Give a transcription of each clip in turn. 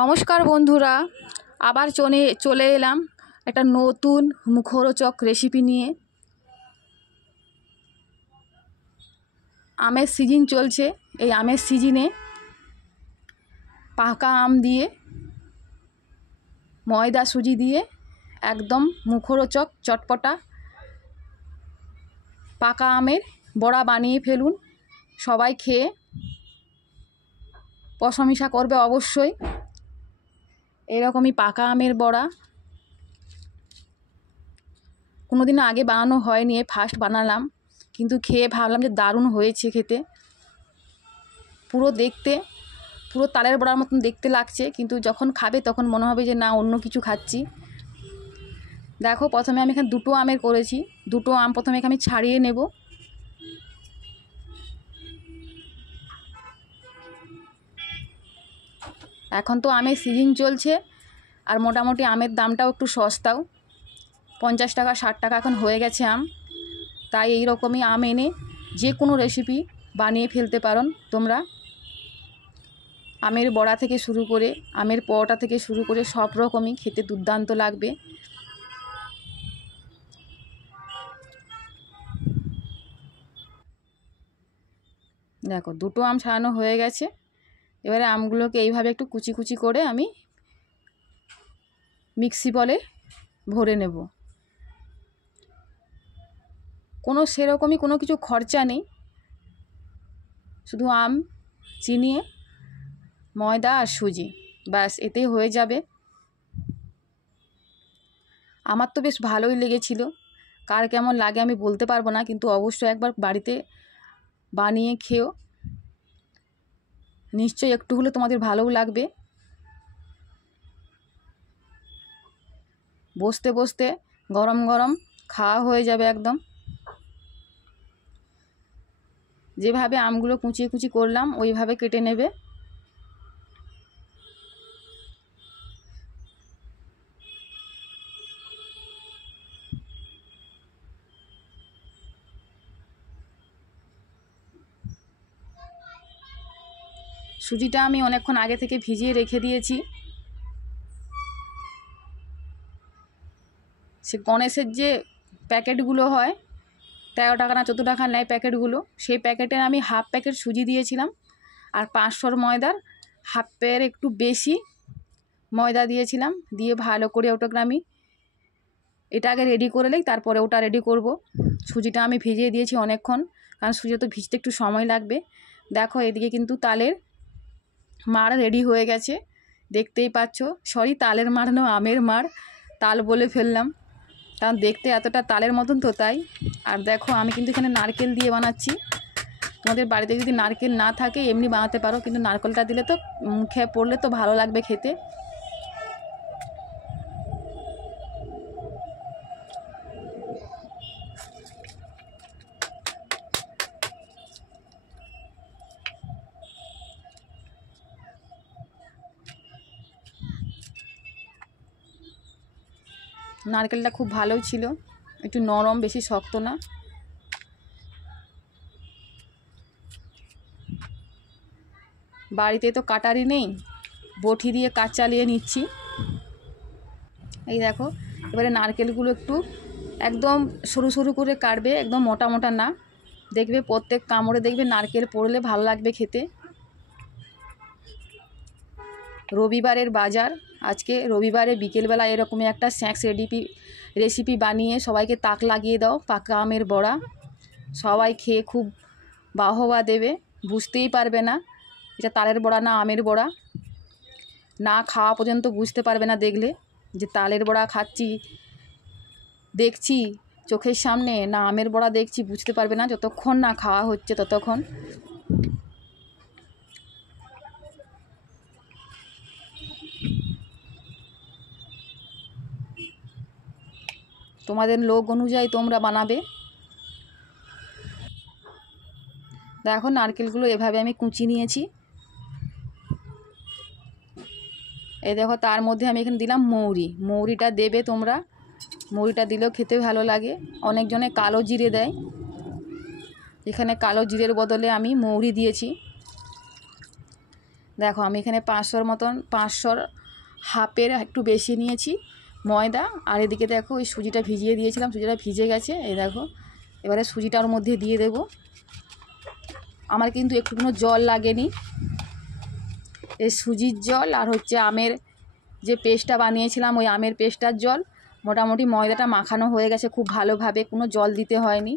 নমস্কার বন্ধুরা, আবার চলে এলাম একটা নতুন মুখরোচক রেসিপি নিয়ে। আমের সিজন চলছে, এই আমের সিজনে পাকা আম দিয়ে ময়দা সুজি দিয়ে একদম মুখরোচক চটপটা পাকা আমের বড়া বানিয়ে ফেলুন। সবাই খেয়ে প্রশংসা করবে অবশ্যই। এরকমই পাকা আমের বড়া কোনোদিনও আগে বানানো হয়নি, ফার্স্ট বানালাম, কিন্তু খেয়ে ভাবলাম যে দারুণ হয়েছে খেতে। পুরো তালের বড়ার মতন দেখতে লাগছে, কিন্তু যখন খাবে তখন মনে হবে যে না, অন্য কিছু খাচ্ছি। দেখো, প্রথমে আমি এখানে দুটো আমের করেছি। দুটো আম প্রথমে এখানে আমি ছাড়িয়ে নেব। এখন তো আমের সিজন চলছে, আর মোটামুটি আমের দামটাও একটু সস্তাও, 50 টাকা 60 টাকা এখন হয়ে গেছে আম। তাই এই রকমই আম এনে যে কোনো রেসিপি বানিয়ে ফেলতে পারো তোমরা। আমের বড়া থেকে শুরু করে আমের পরোটা থেকে শুরু করে সব রকমই খেতে দুর্দান্ত লাগবে। দেখো, দুটো আম ছাড়ানো হয়ে গেছে। এবারে আমগুলোকে এইভাবে একটু কুচি কুচি করে আমি মিক্সি বলে ভরে নেব। সেরকমই কোনো কিছু খরচা নেই, শুধু আম, চিনি, ময়দা আর সুজি, ব্যাস এতেই হয়ে যাবে। আমার তো বেশ ভালোই লেগেছিল, কার কেমন লাগে আমি বলতে পারবো না, কিন্তু অবশ্যই একবার বাড়িতে বানিয়ে খেও, নিশ্চয়ই একটু হলে তোমাদের ভালোও লাগবে। বসতে বসতে গরম গরম খাওয়া হয়ে যাবে একদম। যেভাবে আমগুলো কুচিয়ে কুচি করলাম ওইভাবে কেটে নেবে। সুজিটা আমি অনেকক্ষণ আগে থেকে ভিজিয়ে রেখে দিয়েছি। সে গণেশের যে প্যাকেটগুলো হয়, 13 টাকা না 14 টাকা নেয় প্যাকেটগুলো, সেই প্যাকেটে আমি হাফ প্যাকেট সুজি দিয়েছিলাম, আর 500 ময়দার হাফের একটু বেশি ময়দা দিয়েছিলাম। দিয়ে ভালো করে ওটাকে আমি এটা আগে রেডি করে নিই, তারপরে ওটা রেডি করব। সুজিটা আমি ভিজিয়ে দিয়েছি অনেকক্ষণ, কারণ সুজি তো ভিজতে একটু সময় লাগবে। দেখো, এদিকে কিন্তু তালের মাড় রেডি হয়ে গেছে, দেখতেই পাচ্ছ। সরি, তালের মাড় না, আমের মাড়, তাল বলে ফেললাম, কারণ দেখতে এতটা তালের মতন তো তাই। আর দেখো, আমি কিন্তু এখানে নারকেল দিয়ে বানাচ্ছি। তোমাদের বাড়িতে যদি নারকেল না থাকে এমনি বানাতে পারো, কিন্তু নারকেলটা দিলে তো মুখে পড়লে তো ভালো লাগবে খেতে। নারকেলটা খুব ভালোই ছিল, একটু নরম, বেশি শক্ত না। বাড়িতে তো কাটারি নেই, বটি দিয়ে কাজ চালিয়ে নিচ্ছি। এই দেখো, এবারে নারকেলগুলো একটু একদম সরু সরু করে কাটবে, একদম মোটা মোটা না। দেখবে প্রত্যেক কামড়ে দেখবে নারকেল পড়লে ভালো লাগবে খেতে। রবিবারের বাজার, আজকে রবিবারে বিকেলবেলা এরকমই একটা স্ন্যাক্স রেসিপি বানিয়ে সবাইকে তাক লাগিয়ে দাও। পাকা আমের বড়া, সবাই খেয়ে খুব বাহবা দেবে, বুঝতেই পারবে না এটা তালের বড়া না আমের বড়া। না খাওয়া পর্যন্ত বুঝতে পারবে না, দেখলে যে তালের বড়া খাচ্ছি, দেখছি চোখের সামনে, না আমের বড়া দেখছি, বুঝতে পারবে না যতক্ষণ না খাওয়া হচ্ছে ততক্ষণ। তোমাদের লোক অনুযায়ী তোমরা বানাবে। দেখো, নারকেলগুলো এভাবে আমি কুচি নিয়েছি। এই দেখো, তার মধ্যে আমি এখানে দিলাম মৌরিটা দেবে তোমরা, মৌরিটা দিলেও খেতে ভালো লাগে। অনেকজনে কালো জিরে দেয়, এখানে কালো জিরের বদলে আমি মৌরি দিয়েছি। দেখো আমি এখানে 500 মতন 500 হাফের একটু বেশি নিয়েছি ময়দা। আর এদিকে দেখো ওই সুজিটা ভিজিয়ে দিয়েছিলাম, সুজিটা ভিজে গেছে। এই দেখো এবারে সুজিটার মধ্যে দিয়ে দেব। আমার কিন্তু একটুকুনো জল লাগেনি, এই সুজির জল আর হচ্ছে আমের যে পেস্টটা বানিয়েছিলাম ওই আমের পেস্টটার জল। মোটামুটি ময়দাটা মাখানো হয়ে গেছে খুব ভালোভাবে, কোনো জল দিতে হয়নি।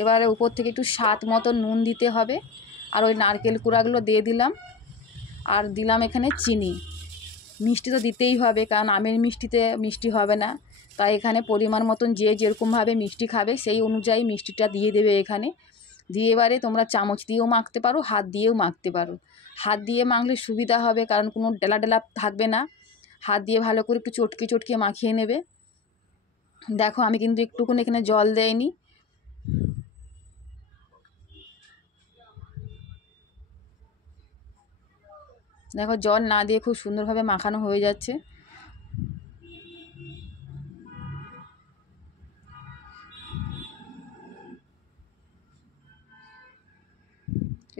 এবারে উপর থেকে একটু স্বাদ মতো নুন দিতে হবে। আর ওই নারকেল কুড়াগুলো দিয়ে দিলাম, আর দিলাম এখানে চিনি। মিষ্টি তো দিতেই হবে, কারণ আমের মিষ্টিতে মিষ্টি হবে না, তাই এখানে পরিমাণ মতন যে যেরকমভাবে মিষ্টি খাবে সেই অনুযায়ী মিষ্টিটা দিয়ে দেবে এখানে। দিয়ে এবারে তোমরা চামচ দিয়েও মাখতে পারো, হাত দিয়েও মাখতে পারো। হাত দিয়ে মাখলে সুবিধা হবে, কারণ কোনো ডেলা ডেলা থাকবে না। হাত দিয়ে ভালো করে একটু চটকে চটকে মাখিয়ে নেবে। দেখো আমি কিন্তু একটুকুনি এখানে জল দেইনি। দেখো জল না দিয়ে খুব সুন্দরভাবে মাখানো হয়ে যাচ্ছে।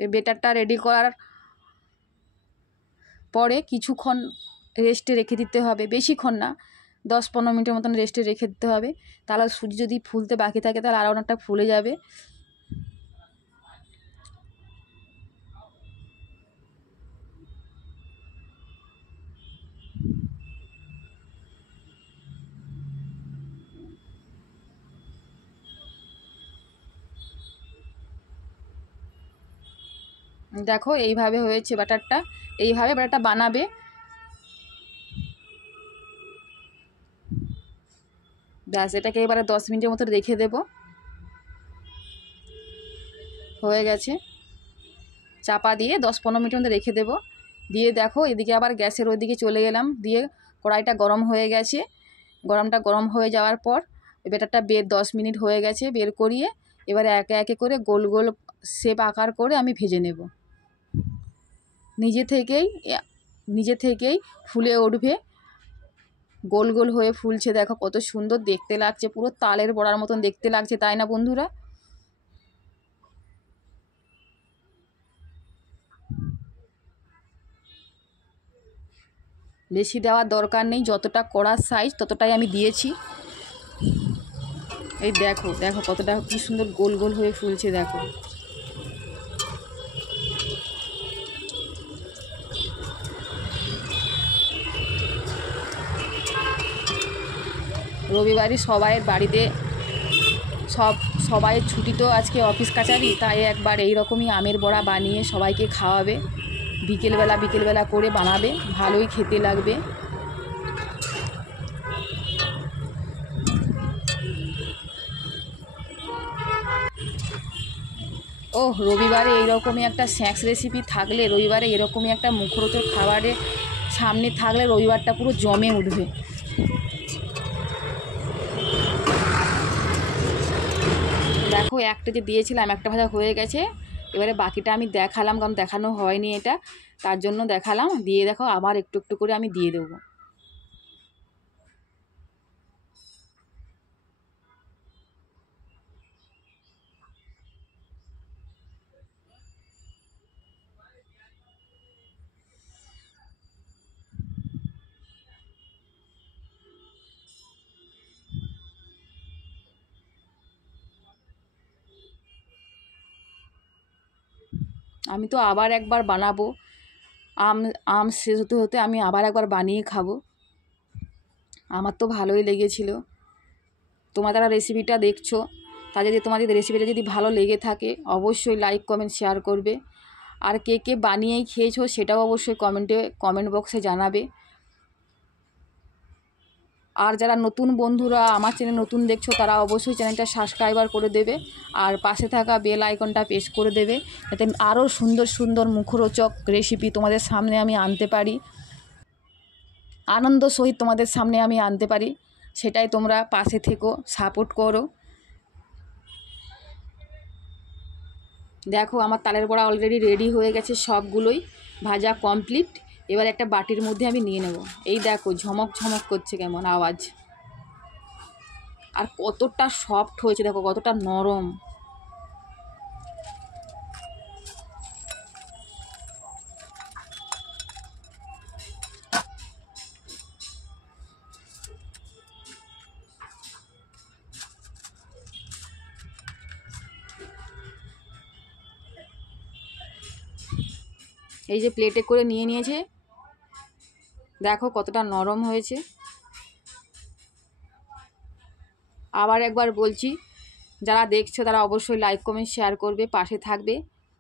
এই বেটারটা রেডি করার পরে কিছুক্ষণ রেস্টে রেখে দিতে হবে, বেশিক্ষণ না, 10-15 মিনিটের মতন রেস্টে রেখে দিতে হবে। তাহলে সুজি যদি ফুলতে বাকি থাকে তাহলে আরও অনেকটা ফুলে যাবে। দেখো এইভাবে হয়েছে ব্যাটারটা, এইভাবে ব্যাটারটা বানাবে। ব্যাস, এটাকে এবারে 10 মিনিটের মতো রেখে দেব। হয়ে গেছে, চাপা দিয়ে 10-15 মিনিটের মতো রেখে দেব। দিয়ে দেখো এদিকে আবার গ্যাসের ওইদিকে চলে গেলাম, দিয়ে কড়াইটা গরম হয়ে গেছে। গরম হয়ে যাওয়ার পর ব্যাটারটা 10 মিনিট হয়ে গেছে, বের করিয়ে এবারে একে একে করে গোল গোল শেপ আকার করে আমি ভেজে নেব। নিজে থেকেই ফুলে উঠবে, গোল গোল হয়ে ফুলছে। দেখো কত সুন্দর দেখতে লাগছে, পুরো তালের বড়ার মতন দেখতে লাগছে, তাই না বন্ধুরা? বেশি দেওয়ার দরকার নেই, যতটা কড়ার সাইজ ততটাই আমি দিয়েছি। এই দেখো দেখো কতটা কি সুন্দর গোল গোল হয়ে ফুলছে। দেখো রবিবারই সবাইয়ের বাড়িতে সবাইয়ের ছুটি, তো আজকে অফিস কাচারি, তাই একবার এই রকমই আমের বড়া বানিয়ে সবাইকে খাওয়াবে। বিকেলবেলা করে বানাবে, ভালোই খেতে লাগবে। রবিবারে এইরকমই একটা স্ন্যাক্স রেসিপি থাকলে, রবিবারে এরকমই একটা মুখরোচক খাবারের সামনে থাকলে রবিবারটা পুরো জমে উঠবে। দেখো একটা যে দিয়েছিলাম একটা ভাজা হয়ে গেছে, এবারে বাকিটা আমি দেখালাম, কারণ দেখানো হয়নি এটা, তার জন্য দেখালাম। দিয়ে দেখো আবার একটু একটু করে আমি দিয়ে দেবো। আমি তো আবার একবার বানাবো, আম শেষ হতে হতে আমি আবার একবার বানিয়ে খাবো। আমার তো ভালোই লেগেছিল। তোমরা যারা রেসিপিটা দেখছো, তোমাদের রেসিপিটা যদি ভালো লেগে থাকে অবশ্যই লাইক কমেন্ট শেয়ার করবে। আর কে কে বানিয়েই খেয়েছো সেটাও অবশ্যই কমেন্ট বক্সে জানাবে। আর যারা নতুন বন্ধুরা আমার চ্যানেল নতুন দেখছো তারা অবশ্যই চ্যানেলটা সাবস্ক্রাইবার করে দেবে, আর পাশে থাকা বেল আইকনটা প্রেস করে দেবে, যাতে আরও সুন্দর সুন্দর মুখরোচক রেসিপি তোমাদের সামনে আমি আনতে পারি, আনন্দ সহিত তোমাদের সামনে আমি আনতে পারি। সেটাই তোমরা পাশে থেকো, সাপোর্ট করো। দেখো আমার তালের বড়া অলরেডি রেডি হয়ে গেছে, সবগুলোই ভাজা কমপ্লিট। এবার একটা বাটির মধ্যে আমি নিয়ে নেব। এই দেখো ঝমক ঝমক করছে কেমন আওয়াজ। আর কতটা সফট হয়েছে দেখো, কতটা নরম। এই যে প্লেটে করে নিয়ে নিয়েছে, দেখো কতটা নরম হয়েছে। আবার একবার বলছি, যারা দেখছো তারা অবশ্যই লাইক কমেন্ট শেয়ার করবে, পাশে থাকবে,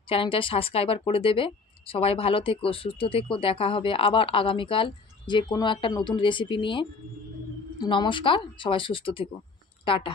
চ্যানেলটা সাবস্ক্রাইবার করে দেবে। সবাই ভালো থেকো, সুস্থ থেকো, দেখা হবে আবার আগামীকাল যে কোনো একটা নতুন রেসিপি নিয়ে। নমস্কার, সবাই সুস্থ থেকো, টাটা।